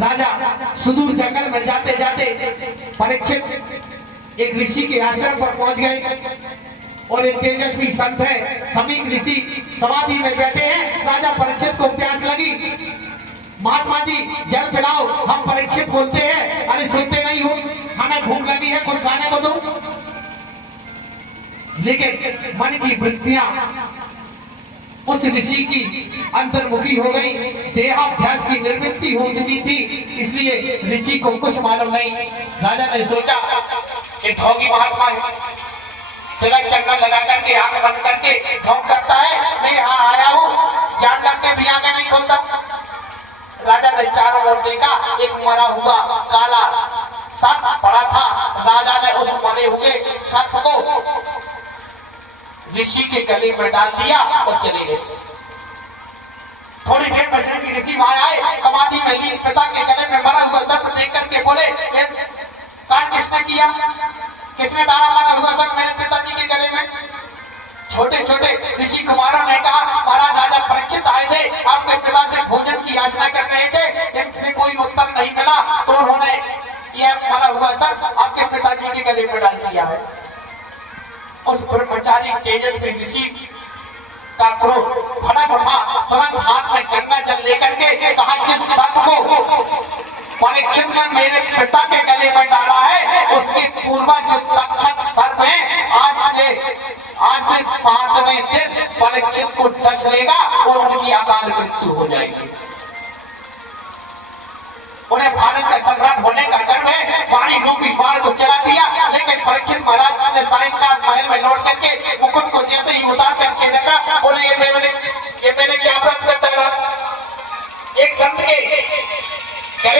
राजा सुदूर जंगल में जाते जाते परीक्षित एक ऋषि के आश्रम पर पहुंच गए और एक तेजस्वी संत है, सभी ऋषि समाधि में बैठे हैं। राजा परीक्षित को प्यास लगी, महात्मा जी जल पिलाओ। हम परीक्षित बोलते हैं, अरे सुनते नहीं हो, हमें भूख लगी है, कुछ खाने को दो। लेकिन मन की वृत्तियां उस ऋषि की अंतर्मुखी हो गई, देहाभ्यास की निर्वृत्ति हो चुकी थी, इसलिए ऋषि को कुछ मालूम नहीं। राजा ने सोचा कि ढोंगी महात्मा तिलक चंदन लगा करके आंख बंद करके ढोंग करता है, मैं यहाँ आया हूँ, जान करके भी आंखें नहीं खोलता। राजा ने चारों ओर देखा, एक मरा हुआ काला सर्प पड़ा था। राजा ने उस मरे हुए सर्प को ऋषि के गले में डाल दिया और चले गए। थोड़ी देर बचे कि ऋषि वहां आए, समाधि में लीन पिता के गले में मरा हुआ सर्प देख करके बोले, कांड किसने किया, किसने डाला मरा हुआ सर्प मेरे पिताजी के गले में? छोटे छोटे ऋषि कुमारों ने कहा, महाराज राजा परीक्षित आए थे, आपके पिता से भोजन की याचना कर रहे थे, इनसे कोई उत्तर नहीं मिला तो उन्होंने यह मरा हुआ सर्प आपके पिताजी के गले में डाल दिया है। उस ब्रह्मचारी तेजस्वी ऋषि का क्रोध भड़क उठा, तुरंत हाथ में गंगा जल लेकर के कहा, जिस सर्प को परीक्षित ने मेरे पिता के गले में डाला है, उसके पूर्वज जो तक्षक सर्प है, आज से 7वें दिन परीक्षित को डस लेगा और उनकी अकाल मृत्यु हो जाएगी। उन्हें भारत का सम्राट होने का गर्व है, पानी रूपी बाण को चला दिया। लेकिन परीक्षित महाराज ने सायंकाल महल में लौट करके मुकुट को जैसे ही उतार करके रखा, बोले ये मैंने क्या व्रत करता है? एक संत के